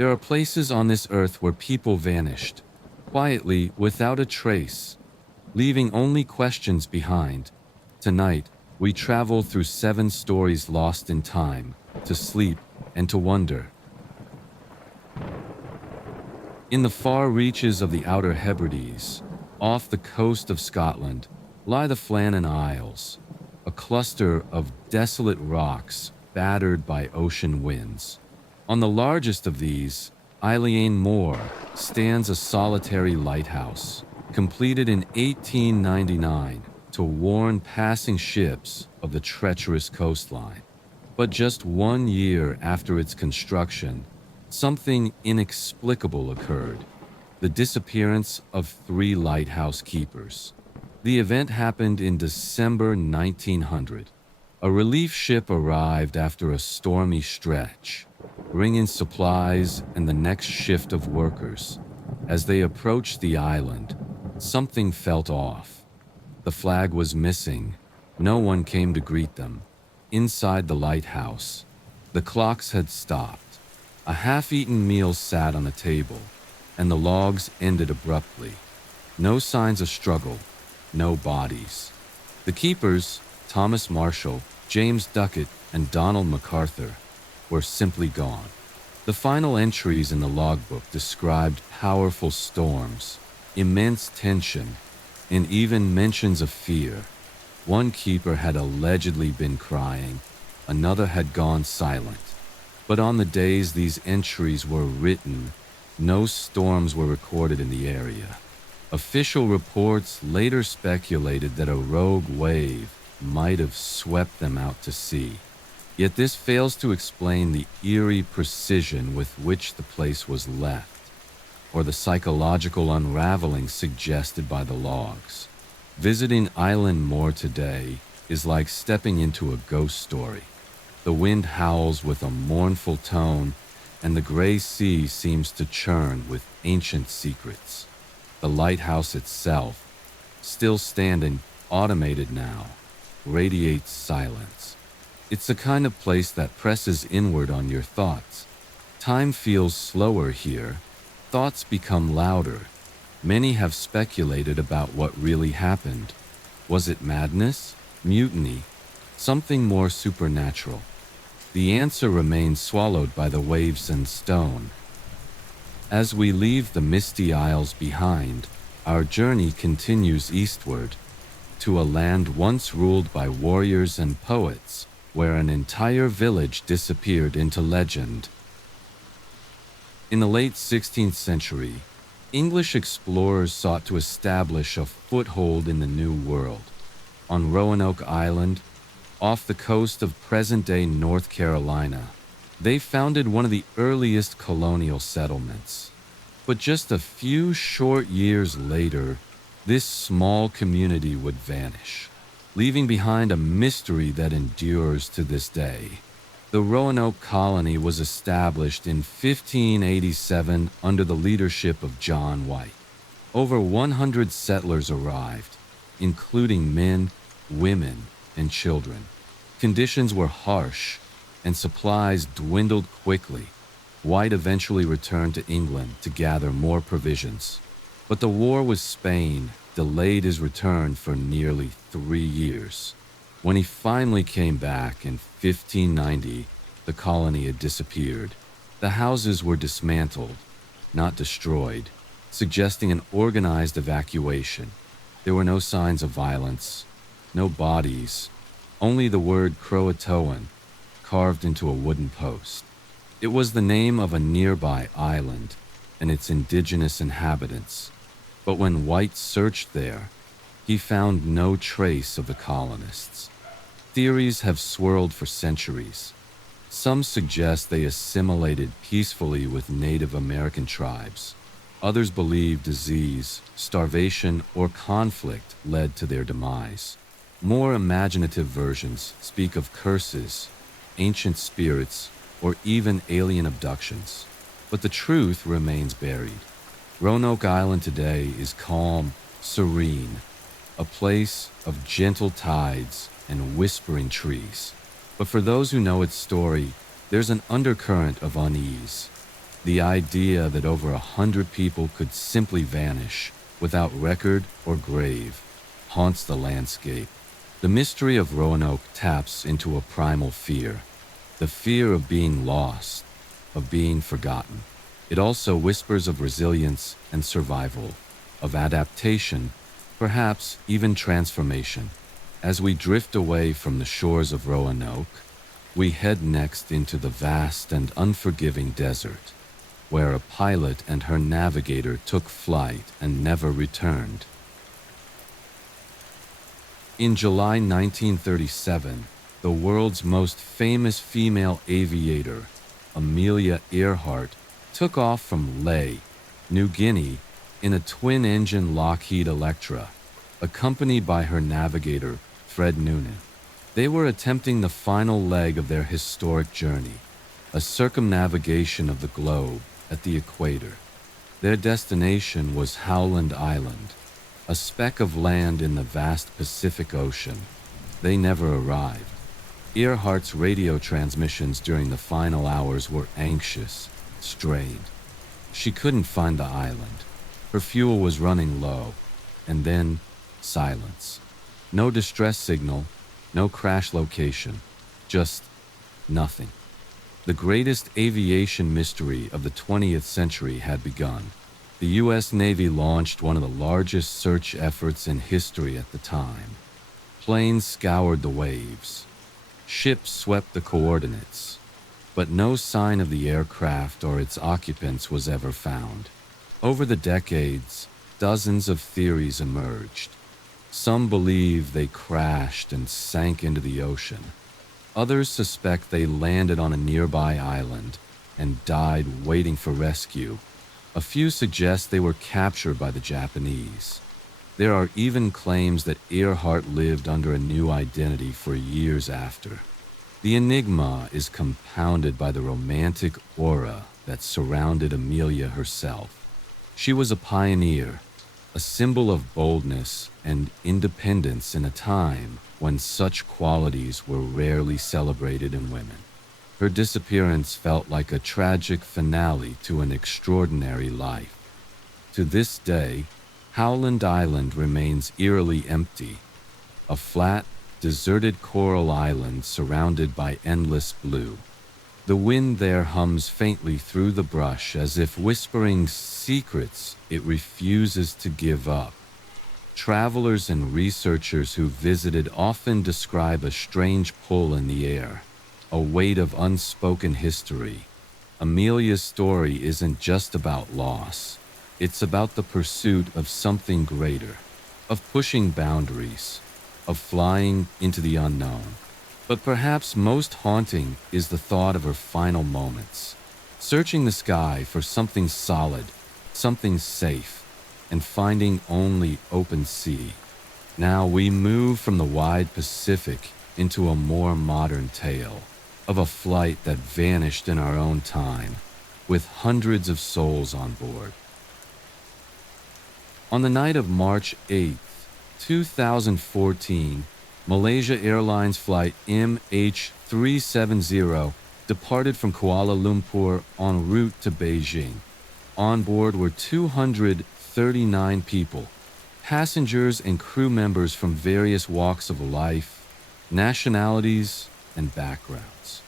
There are places on this earth where people vanished, quietly, without a trace, leaving only questions behind. Tonight, we travel through 7 stories lost in time, to sleep and to wonder. In the far reaches of the Outer Hebrides, off the coast of Scotland, lie the Flannan Isles, a cluster of desolate rocks battered by ocean winds. On the largest of these, Eilean Moor, stands a solitary lighthouse, completed in 1899 to warn passing ships of the treacherous coastline. But just 1 year after its construction, something inexplicable occurred: the disappearance of 3 lighthouse keepers. The event happened in December 1900. A relief ship arrived after a stormy stretch, bringing supplies and the next shift of workers. As they approached the island, something felt off. The flag was missing. No one came to greet them. Inside the lighthouse, the clocks had stopped. A half-eaten meal sat on the table, and the logs ended abruptly. No signs of struggle, no bodies. The keepers, Thomas Marshall, James Duckett, and Donald MacArthur, were simply gone. The final entries in the logbook described powerful storms, immense tension, and even mentions of fear. One keeper had allegedly been crying, another had gone silent. But on the days these entries were written, no storms were recorded in the area. Official reports later speculated that a rogue wave might have swept them out to sea. Yet this fails to explain the eerie precision with which the place was left, or the psychological unraveling suggested by the logs. Visiting Eilean Moor today is like stepping into a ghost story. The wind howls with a mournful tone, and the gray sea seems to churn with ancient secrets. The lighthouse itself, still standing, automated now, radiates silence. It's the kind of place that presses inward on your thoughts. Time feels slower here. Thoughts become louder. Many have speculated about what really happened. Was it madness? Mutiny? Something more supernatural? The answer remains swallowed by the waves and stone. As we leave the misty isles behind, our journey continues eastward, to a land once ruled by warriors and poets, where an entire village disappeared into legend. In the late 16th century, English explorers sought to establish a foothold in the New World. On Roanoke Island, off the coast of present-day North Carolina, they founded one of the earliest colonial settlements. But just a few short years later, this small community would vanish, leaving behind a mystery that endures to this day. The Roanoke colony was established in 1587 under the leadership of John White. Over 100 settlers arrived, including men, women, and children. Conditions were harsh, and supplies dwindled quickly. White eventually returned to England to gather more provisions. But the war with Spain delayed his return for nearly 3 years. When he finally came back in 1590, the colony had disappeared. The houses were dismantled, not destroyed, suggesting an organized evacuation. There were no signs of violence, no bodies, only the word Croatoan carved into a wooden post. It was the name of a nearby island and its indigenous inhabitants. But when White searched there, he found no trace of the colonists. Theories have swirled for centuries. Some suggest they assimilated peacefully with Native American tribes. Others believe disease, starvation, or conflict led to their demise. More imaginative versions speak of curses, ancient spirits, or even alien abductions. But the truth remains buried. Roanoke Island today is calm, serene, a place of gentle tides and whispering trees. But for those who know its story, there's an undercurrent of unease. The idea that over 100 people could simply vanish without record or grave haunts the landscape. The mystery of Roanoke taps into a primal fear, the fear of being lost, of being forgotten. It also whispers of resilience and survival, of adaptation, perhaps even transformation. As we drift away from the shores of Roanoke, we head next into the vast and unforgiving desert, where a pilot and her navigator took flight and never returned. In July 1937, the world's most famous female aviator, Amelia Earhart, took off from Lae, New Guinea, in a twin-engine Lockheed Electra, accompanied by her navigator, Fred Noonan. They were attempting the final leg of their historic journey, a circumnavigation of the globe at the equator. Their destination was Howland Island, a speck of land in the vast Pacific Ocean. They never arrived. Earhart's radio transmissions during the final hours were anxious, strained. She couldn't find the island. Her fuel was running low. And then, silence. No distress signal, no crash location, just nothing. The greatest aviation mystery of the 20th century had begun. The U.S. Navy launched one of the largest search efforts in history at the time. Planes scoured the waves. Ships swept the coordinates. But no sign of the aircraft or its occupants was ever found. Over the decades, dozens of theories emerged. Some believe they crashed and sank into the ocean. Others suspect they landed on a nearby island and died waiting for rescue. A few suggest they were captured by the Japanese. There are even claims that Earhart lived under a new identity for years after. The enigma is compounded by the romantic aura that surrounded Amelia herself. She was a pioneer, a symbol of boldness and independence in a time when such qualities were rarely celebrated in women. Her disappearance felt like a tragic finale to an extraordinary life. To this day, Howland Island remains eerily empty, a flat, deserted coral island surrounded by endless blue. The wind there hums faintly through the brush as if whispering secrets it refuses to give up. Travelers and researchers who visited often describe a strange pull in the air, a weight of unspoken history. Amelia's story isn't just about loss. It's about the pursuit of something greater, of pushing boundaries, of flying into the unknown. But perhaps most haunting is the thought of her final moments, searching the sky for something solid, something safe, and finding only open sea. Now we move from the wide Pacific into a more modern tale of a flight that vanished in our own time, with hundreds of souls on board. On the night of March 8, 2014, Malaysia Airlines flight MH370 departed from Kuala Lumpur en route to Beijing. On board were 239 people, passengers and crew members from various walks of life, nationalities, and backgrounds.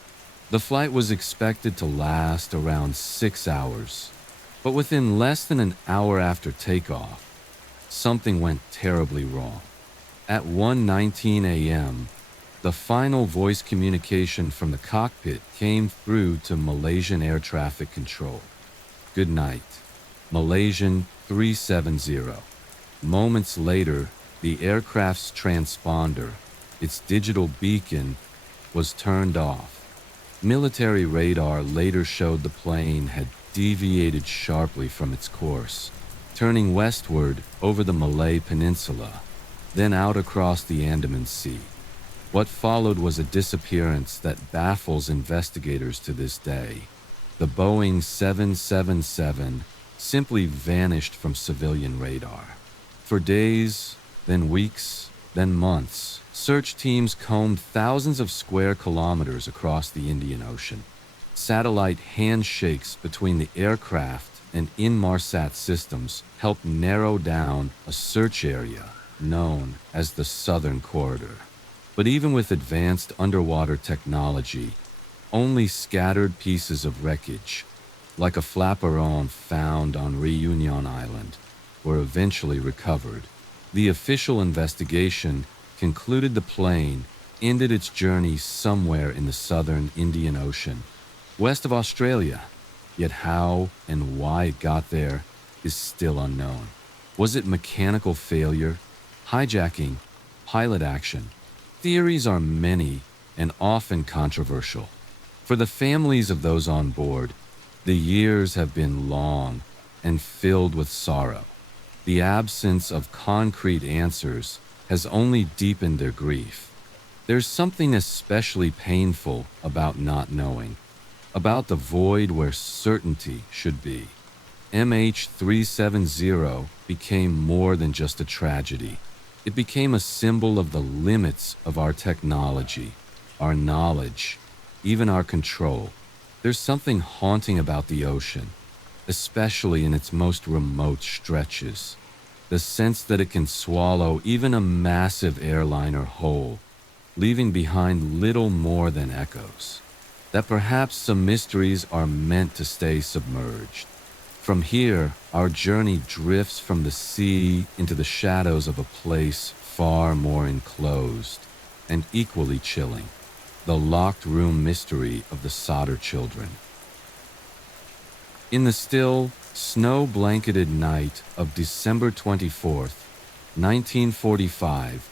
The flight was expected to last around 6 hours, but within less than an hour after takeoff, something went terribly wrong. At 1:19 a.m., the final voice communication from the cockpit came through to Malaysian Air Traffic Control. Good night, Malaysian 370. Moments later, the aircraft's transponder, its digital beacon, was turned off. Military radar later showed the plane had deviated sharply from its course, turning westward over the Malay Peninsula, then out across the Andaman Sea. What followed was a disappearance that baffles investigators to this day. The Boeing 777 simply vanished from civilian radar. For days, then weeks, then months, search teams combed thousands of square kilometers across the Indian Ocean. Satellite handshakes between the aircraft and Inmarsat systems helped narrow down a search area known as the Southern Corridor. But even with advanced underwater technology, only scattered pieces of wreckage, like a flaperon found on Reunion Island, were eventually recovered. The official investigation concluded the plane ended its journey somewhere in the southern Indian Ocean, west of Australia. Yet how and why it got there is still unknown. Was it mechanical failure, hijacking, pilot action? Theories are many and often controversial. For the families of those on board, the years have been long and filled with sorrow. The absence of concrete answers has only deepened their grief. There's something especially painful about not knowing, about the void where certainty should be. MH370 became more than just a tragedy. It became a symbol of the limits of our technology, our knowledge, even our control. There's something haunting about the ocean, especially in its most remote stretches. The sense that it can swallow even a massive airliner whole, leaving behind little more than echoes. That perhaps some mysteries are meant to stay submerged. From here, our journey drifts from the sea into the shadows of a place far more enclosed and equally chilling, the locked room mystery of the Sodder children. In the still, snow-blanketed night of December 24th, 1945,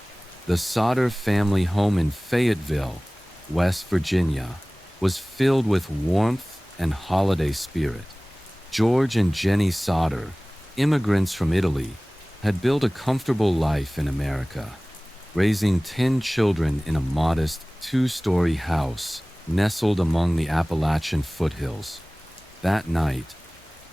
the Sodder family home in Fayetteville, West Virginia, was filled with warmth and holiday spirit. George and Jenny Sodder, immigrants from Italy, had built a comfortable life in America, raising 10 children in a modest two-story house nestled among the Appalachian foothills. That night,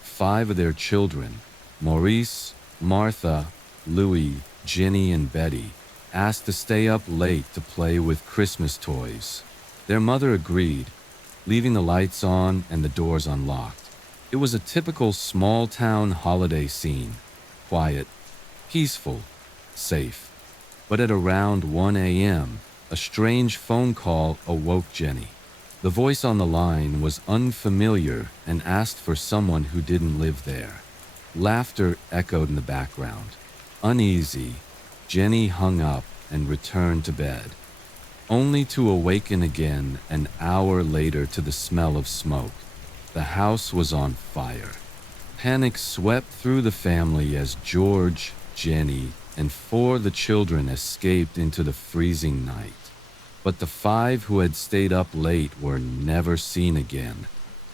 5 of their children, Maurice, Martha, Louis, Jenny, and Betty, asked to stay up late to play with Christmas toys. Their mother agreed, leaving the lights on and the doors unlocked. It was a typical small-town holiday scene, quiet, peaceful, safe. But at around 1 a.m., a strange phone call awoke Jenny. The voice on the line was unfamiliar and asked for someone who didn't live there. Laughter echoed in the background. Uneasy, Jenny hung up and returned to bed, only to awaken again an hour later to the smell of smoke. The house was on fire. Panic swept through the family as George, Jenny, and 4 of the children escaped into the freezing night. But the 5 who had stayed up late were never seen again.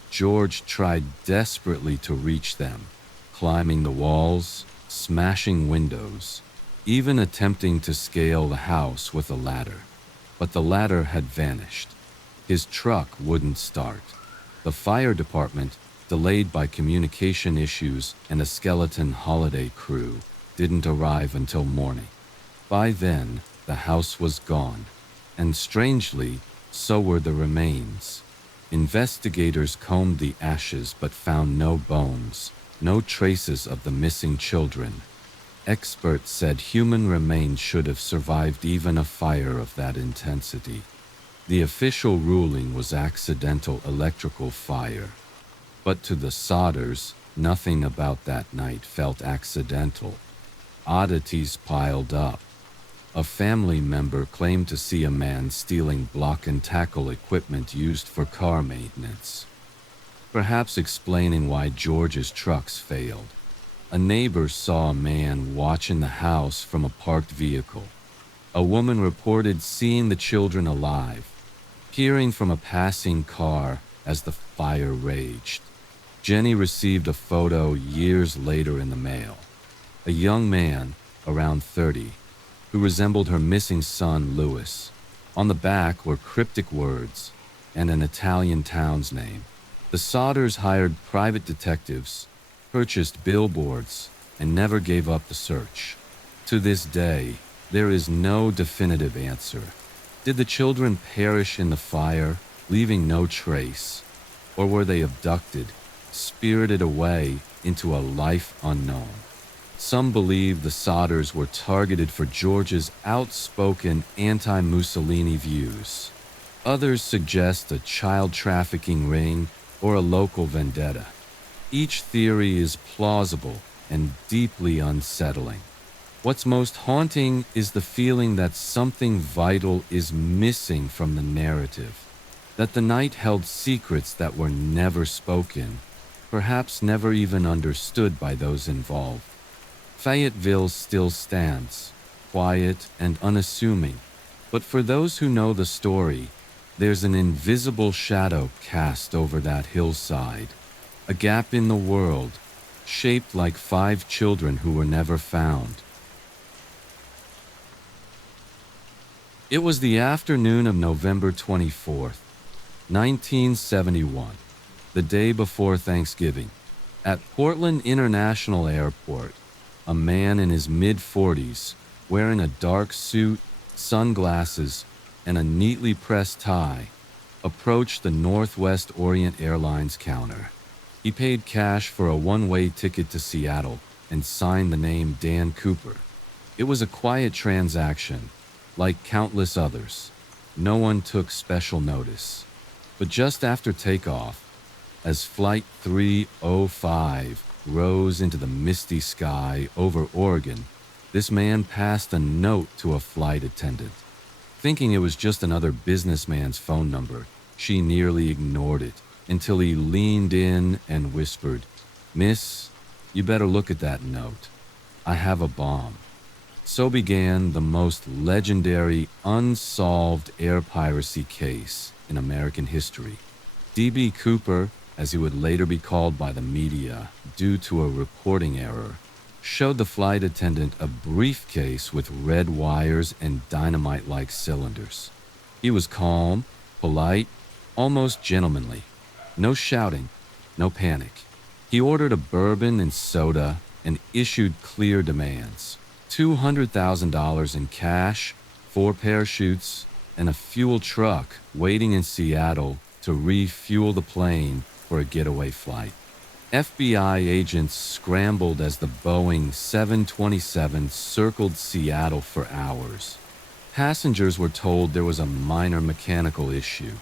George tried desperately to reach them, climbing the walls, smashing windows, even attempting to scale the house with a ladder. But the ladder had vanished. His truck wouldn't start. The fire department, delayed by communication issues and a skeleton holiday crew, didn't arrive until morning. By then, the house was gone, and strangely, so were the remains. Investigators combed the ashes but found no bones, no traces of the missing children. Experts said human remains should have survived even a fire of that intensity. The official ruling was accidental electrical fire. But to the Sodders, nothing about that night felt accidental. Oddities piled up. A family member claimed to see a man stealing block and tackle equipment used for car maintenance, perhaps explaining why George's trucks failed. A neighbor saw a man watching the house from a parked vehicle. A woman reported seeing the children alive, peering from a passing car as the fire raged. Jenny received a photo years later in the mail. A young man, around 30, who resembled her missing son, Louis. On the back were cryptic words and an Italian town's name. The Sodders hired private detectives, purchased billboards, and never gave up the search. To this day, there is no definitive answer. Did the children perish in the fire, leaving no trace? Or were they abducted, spirited away into a life unknown? Some believe the Sodders were targeted for George's outspoken anti-Mussolini views. Others suggest a child trafficking ring or a local vendetta. Each theory is plausible and deeply unsettling. What's most haunting is the feeling that something vital is missing from the narrative, that the night held secrets that were never spoken, perhaps never even understood by those involved. Fayetteville still stands, quiet and unassuming, but for those who know the story, there's an invisible shadow cast over that hillside, a gap in the world, shaped like 5 children who were never found. It was the afternoon of November 24th, 1971, the day before Thanksgiving. At Portland International Airport, a man in his mid-40s, wearing a dark suit, sunglasses, and a neatly pressed tie, approached the Northwest Orient Airlines counter. He paid cash for a one-way ticket to Seattle and signed the name Dan Cooper. It was a quiet transaction, like countless others. No one took special notice. But just after takeoff, as Flight 305 rose into the misty sky over Oregon, this man passed a note to a flight attendant. Thinking it was just another businessman's phone number, she nearly ignored it until he leaned in and whispered, "Miss, you better look at that note. I have a bomb." So began the most legendary unsolved air piracy case in American history. D.B. Cooper, as he would later be called by the media due to a reporting error, showed the flight attendant a briefcase with red wires and dynamite-like cylinders. He was calm, polite, almost gentlemanly. No shouting, no panic. He ordered a bourbon and soda and issued clear demands: $200,000 in cash, 4 parachutes, and a fuel truck waiting in Seattle to refuel the plane for a getaway flight. FBI agents scrambled as the Boeing 727 circled Seattle for hours. Passengers were told there was a minor mechanical issue.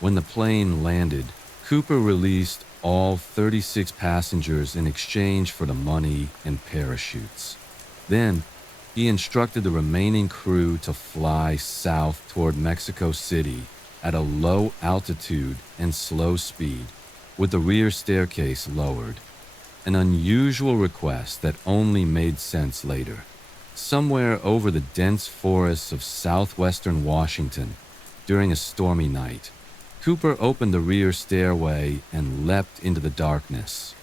When the plane landed, Cooper released all 36 passengers in exchange for the money and parachutes. Then, he instructed the remaining crew to fly south toward Mexico City at a low altitude and slow speed, with the rear staircase lowered. An unusual request that only made sense later. Somewhere over the dense forests of southwestern Washington, during a stormy night, Cooper opened the rear stairway and leapt into the darkness.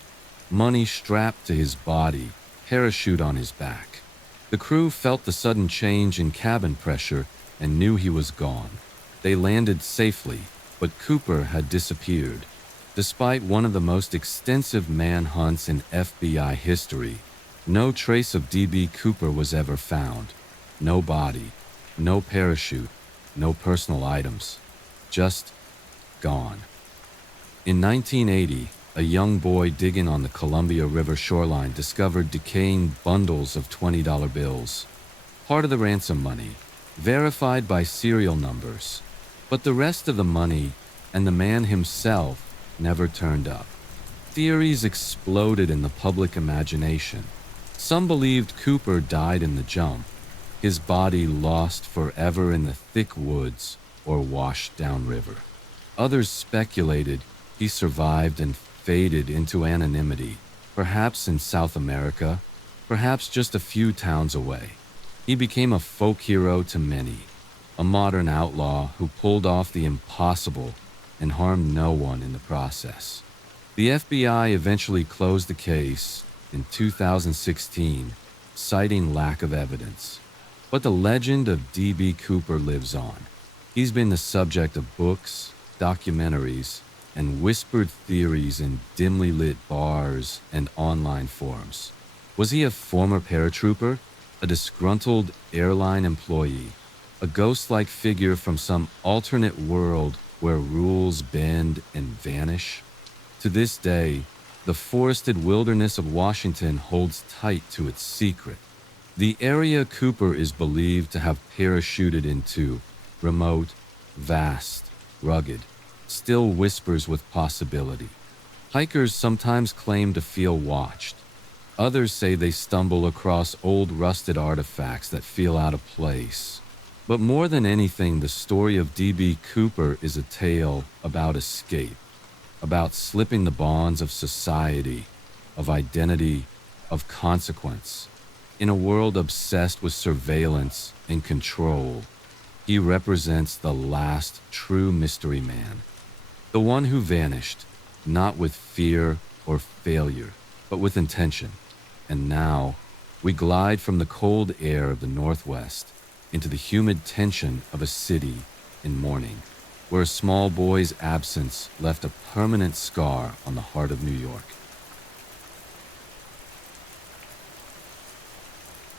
Money strapped to his body, parachute on his back. The crew felt the sudden change in cabin pressure and knew he was gone. They landed safely, but Cooper had disappeared. Despite one of the most extensive manhunts in FBI history, no trace of D.B. Cooper was ever found. No body, no parachute, no personal items. Just gone. In 1980, a young boy digging on the Columbia River shoreline discovered decaying bundles of $20 bills, part of the ransom money, verified by serial numbers. But the rest of the money and the man himself never turned up. Theories exploded in the public imagination. Some believed Cooper died in the jump, his body lost forever in the thick woods or washed downriver. Others speculated he survived and faded into anonymity, perhaps in South America, perhaps just a few towns away. He became a folk hero to many, a modern outlaw who pulled off the impossible and harmed no one in the process. The FBI eventually closed the case in 2016, citing lack of evidence. But the legend of D.B. Cooper lives on. He's been the subject of books, documentaries, and whispered theories in dimly lit bars and online forums. Was he a former paratrooper, a disgruntled airline employee, a ghost-like figure from some alternate world where rules bend and vanish? To this day, the forested wilderness of Washington holds tight to its secret. The area Cooper is believed to have parachuted into, remote, vast, rugged, still whispers with possibility. Hikers sometimes claim to feel watched. Others say they stumble across old rusted artifacts that feel out of place. But more than anything, the story of D.B. Cooper is a tale about escape, about slipping the bonds of society, of identity, of consequence. In a world obsessed with surveillance and control, he represents the last true mystery man, the one who vanished, not with fear or failure, but with intention. And now, we glide from the cold air of the Northwest into the humid tension of a city in mourning, where a small boy's absence left a permanent scar on the heart of New York.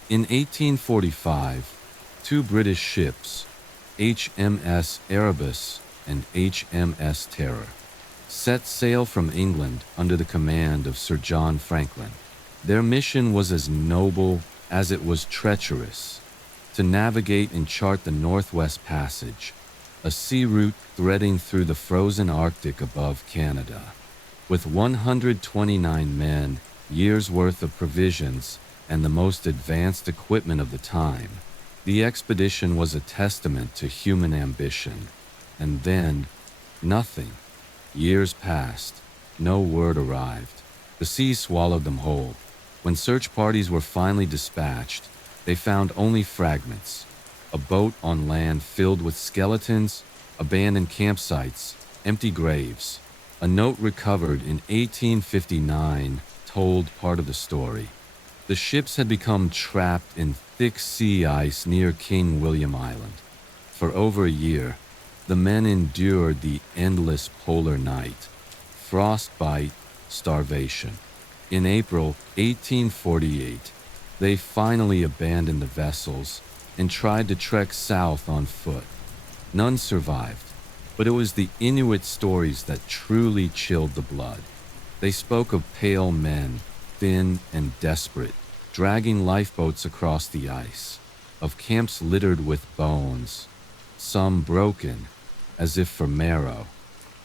In 1845, two British ships, HMS Erebus and HMS Terror, set sail from England under the command of Sir John Franklin. Their mission was as noble as it was treacherous: to navigate and chart the Northwest Passage, a sea route threading through the frozen Arctic above Canada. With 129 men, years' worth of provisions, and the most advanced equipment of the time, the expedition was a testament to human ambition. And then, nothing. Years passed. No word arrived. The sea swallowed them whole. When search parties were finally dispatched, they found only fragments: a boat on land filled with skeletons, abandoned campsites, empty graves. A note recovered in 1859 told part of the story. The ships had become trapped in thick sea ice near King William Island. For over a year, the men endured the endless polar night, frostbite, starvation. In April 1848, they finally abandoned the vessels and tried to trek south on foot. None survived, but it was the Inuit stories that truly chilled the blood. They spoke of pale men, thin and desperate, dragging lifeboats across the ice, of camps littered with bones, some broken, as if for marrow.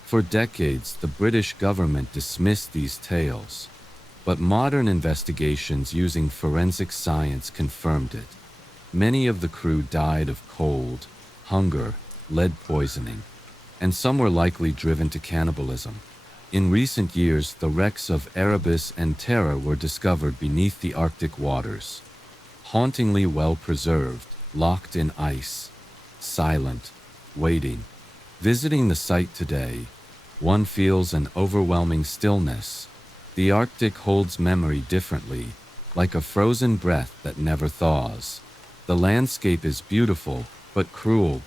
For decades, the British government dismissed these tales, but modern investigations using forensic science confirmed it. Many of the crew died of cold, hunger, lead poisoning, and some were likely driven to cannibalism. In recent years, the wrecks of Erebus and Terra were discovered beneath the Arctic waters, hauntingly well preserved, locked in ice, silent, waiting. Visiting the site today, one feels an overwhelming stillness. The Arctic holds memory differently, like a frozen breath that never thaws. The landscape is beautiful, but cruel.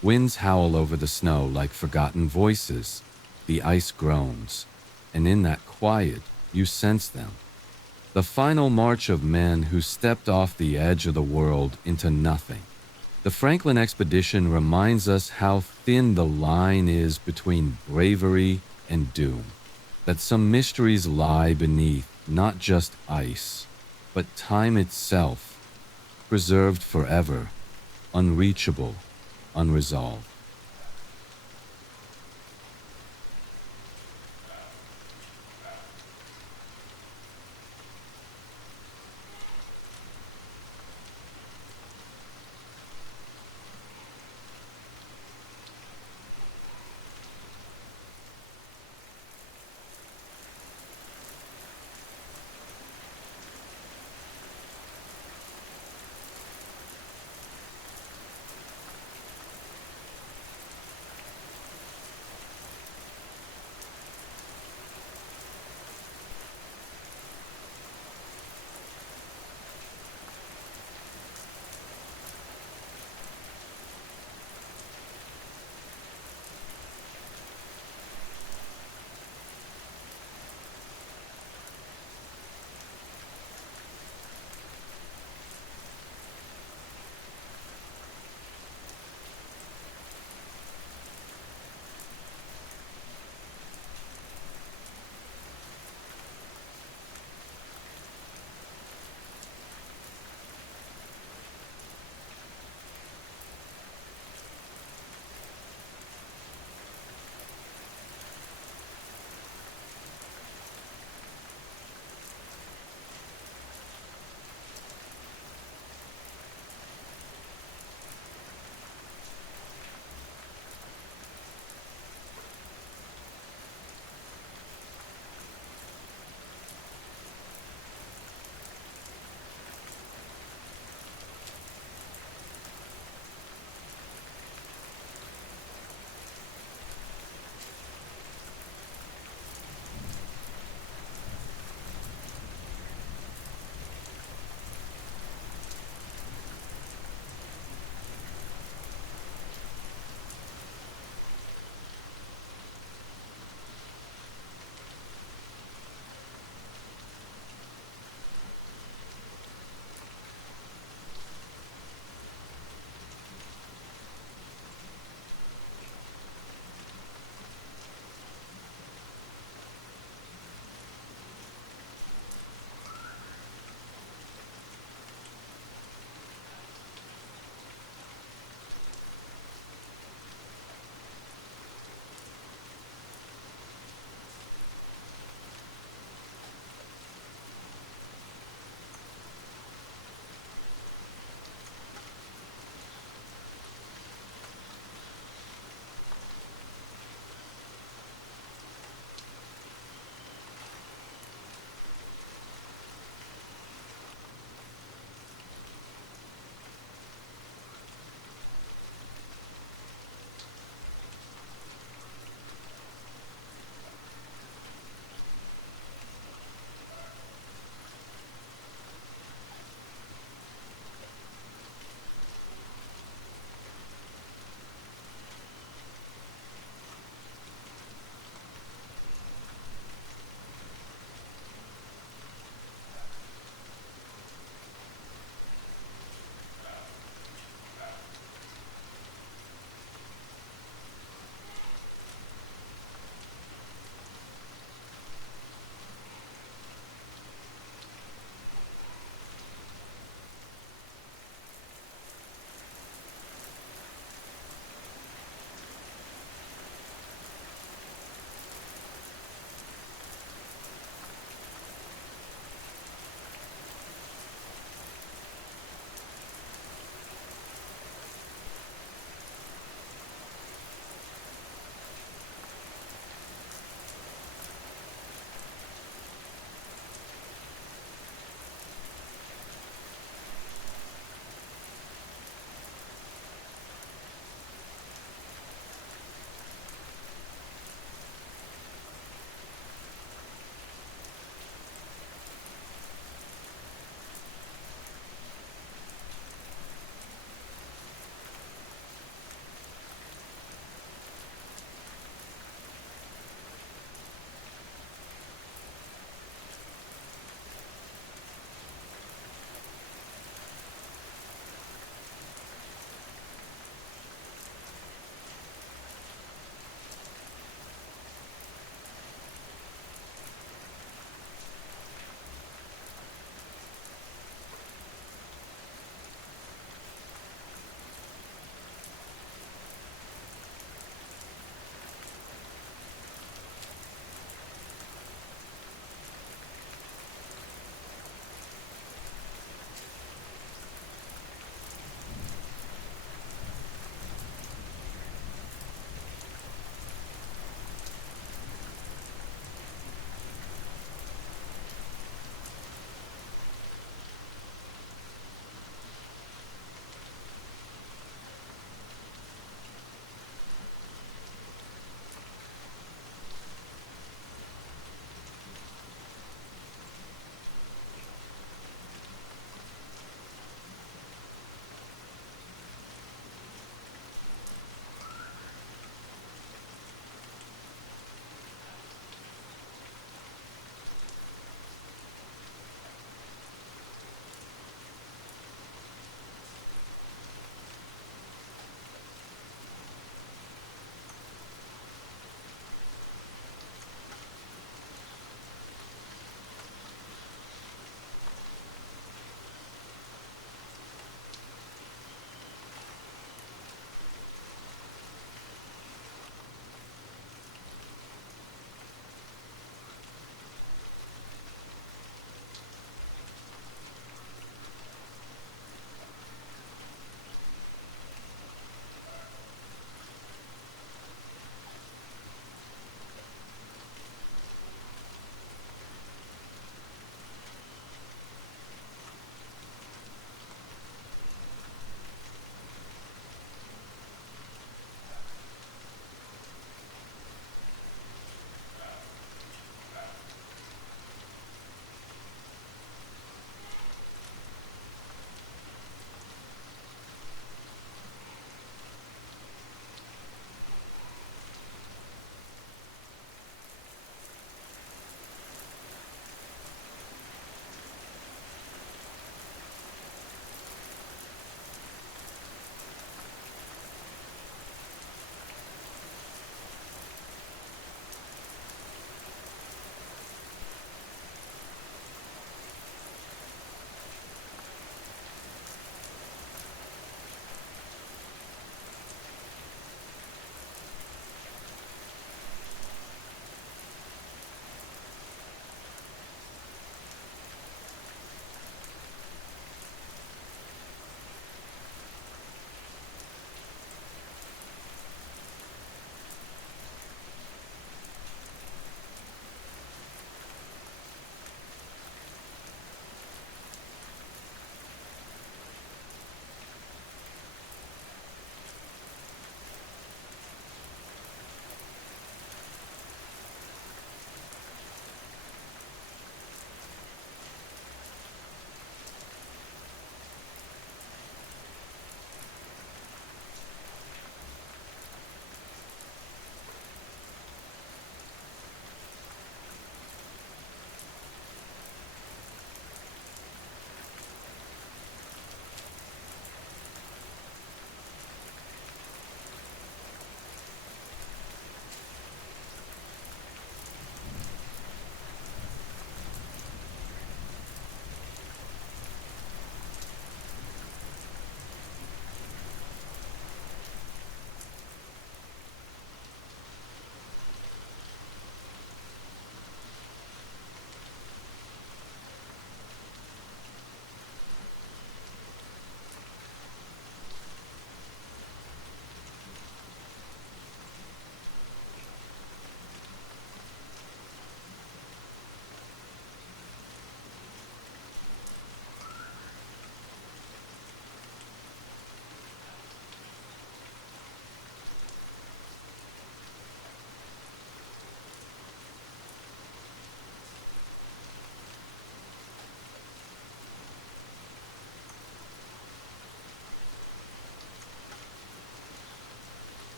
Winds howl over the snow like forgotten voices. The ice groans, and in that quiet, you sense them. The final march of men who stepped off the edge of the world into nothing. The Franklin expedition reminds us how thin the line is between bravery and doom, that some mysteries lie beneath not just ice, but time itself, preserved forever, unreachable, unresolved.